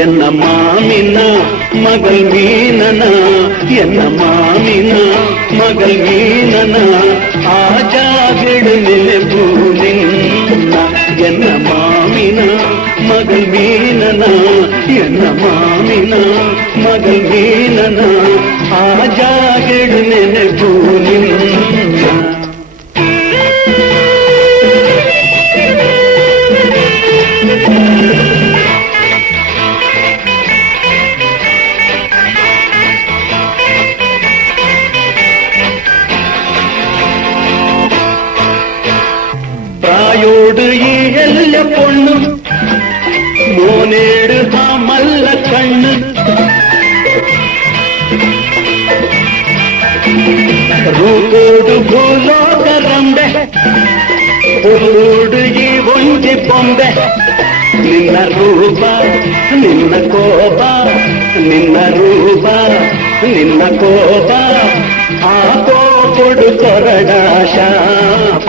ಎನ್ನ ಮಾಮಿನ ಮಗಲ್ ಮೀನನ ಎನ್ನ ಮಾಮಿನ ಮಗಲ್ ಮೀನನ ಆ ಜಾಗಡು ನೆನಪು ನಿನ್ನ ಎನ್ನ ಮಾಮಿನ ಮಗಲ್ ಮೀನನ ಎನ್ನ ಮಾಮಿನ ಮಗಲ್ ಮೀನನ ಆ ಜಾಗಡು ನೆನಪು ನಿನ್ನ പ്രായോട് ഈ എല്ലാ പൊണ്ണു മോനേട് ആ മല്ല കണ്ണ് ರೂಪೋಡು ಭೂಲೋಕ ರಂಬೆ ಹುಲ್ಲೂಡು ಈ ಒಂಜಿ ಬೊಂಬೆ ನಿನ್ನ ರೂಪ ನಿನ್ನ ಕೋಪ ನಿನ್ನ ರೂಪ ನಿನ್ನ ಕೋಪ ಆ ಕೋಪುಡು ಕೊರಡ ಶಾಪ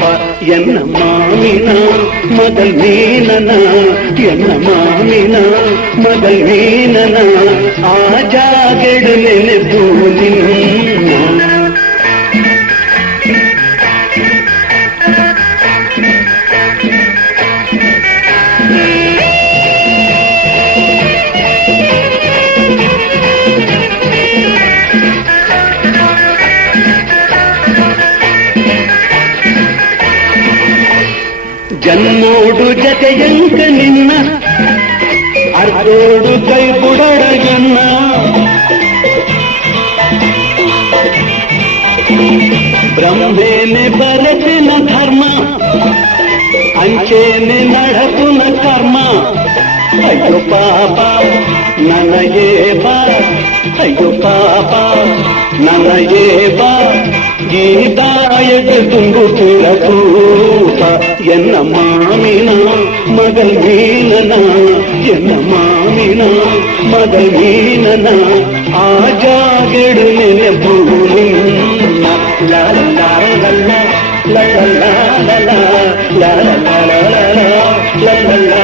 ಎನ್ನ ಮಾಮಿನ ಮಗಲ್ ಮೀನನ ಎನ್ನ ಮಾಮಿನ ಮಗಲ್ ಮೀನನ ಆ ಜಾಗೆಡು ನೆನಪು ನಿನ್ನ ಜನ್ಮೋಡು ಜತೆಯಂಕ ನಿನ್ನ ಅರ್ಧೋಡು ಕೈ ಬುಡಡಗನ್ನ ಬ್ರಹ್ಮೇನೆ ಬರತಿನ ಧರ್ಮ ಅಂಚೇನೆ ನಡತುನ ಕರ್ಮ ಅಯ್ಯೋ ಪಾಪ ನನಗೇ ಬಾ ಅಯ್ಯೋ ಪಾಪ ನನಗೇ ಬಾ ಗೀತಾಯಕ ತುಂಬುತ್ತಿರ ತೂಪ ಎನ್ನ ಮಾಮಿನ ಮಗಲ್ ಮೀನನ ಎನ್ನ ಮಾಮಿನ ಮಗಲ್ ಮೀನನ ಆ ಜಾಗೆಡು ನೆನಪು ನಿನ್ನ ಲಾ ಲಾ ಲಾ ಲಾ ಲಾ ಲಾ ಲಾ ಲಾ ಲಾ ಲಾ ಲಾ ಲಾ ಲಾ